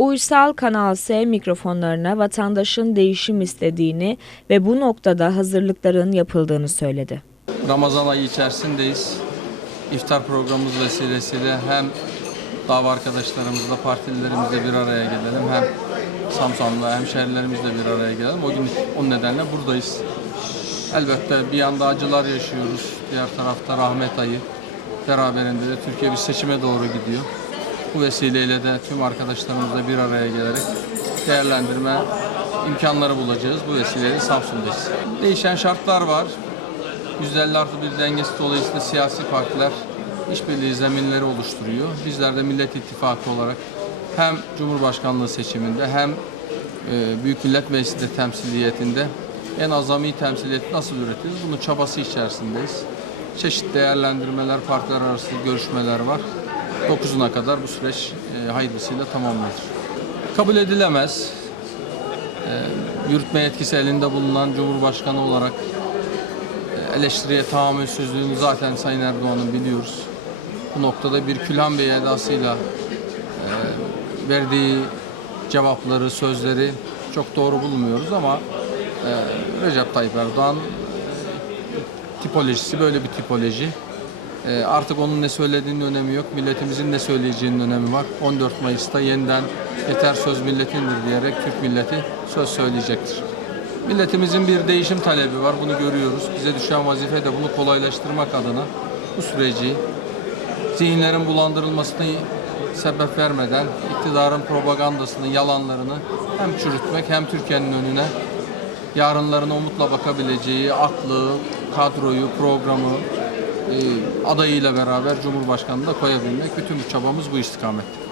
Uysal Kanal S mikrofonlarına vatandaşın değişim istediğini ve bu noktada hazırlıkların yapıldığını söyledi. Ramazan ayı içerisindeyiz. İftar programımız vesilesiyle hem dava arkadaşlarımızla, partililerimizle bir araya gelelim. Hem Samsun'la, hemşehrilerimizle bir araya gelelim. O gün o nedenle buradayız. Elbette bir yanda acılar yaşıyoruz. Diğer tarafta rahmet ayı. Beraberinde de Türkiye bir seçime doğru gidiyor. Bu vesileyle de tüm arkadaşlarımızla bir araya gelerek değerlendirme imkanları bulacağız. Bu vesileyle Samsun'dayız. Değişen şartlar var. %50 artı bir dengesi dolayısıyla siyasi partiler işbirliği zeminleri oluşturuyor. Bizler de Millet İttifakı olarak hem Cumhurbaşkanlığı seçiminde hem e, Büyük Millet Meclisi'nde temsiliyetinde en azami temsiliyeti nasıl üretiriz? Bunun çabası içerisindeyiz. Çeşitli değerlendirmeler, partiler arası görüşmeler var. 9'una kadar bu süreç e, hayırlısıyla tamamlanır. Kabul edilemez. E, yürütme yetkisi elinde bulunan Cumhurbaşkanı olarak eleştiriye tahammülsüzlüğünü zaten Sayın Erdoğan'ın biliyoruz. Bu noktada bir Külhan Bey edasıyla e, verdiği cevapları, sözleri çok doğru bulmuyoruz ama e, Recep Tayyip Erdoğan e, tipolojisi böyle bir tipoloji. E, artık onun ne söylediğinin önemi yok. Milletimizin ne söyleyeceğinin önemi var. 14 Mayıs'ta yeniden yeter söz milletindir diyerek Türk milleti söz söyleyecektir. Milletimizin bir değişim talebi var. Bunu görüyoruz. Bize düşen vazife de bunu kolaylaştırmak adına bu süreci zihinlerin bulandırılmasına sebep vermeden iktidarın propagandasını, yalanlarını hem çürütmek hem Türkiye'nin önüne yarınlarına umutla bakabileceği aklı, kadroyu, programı e, adayıyla beraber Cumhurbaşkanı'nı da koyabilmek. Bütün bu çabamız bu istikamette.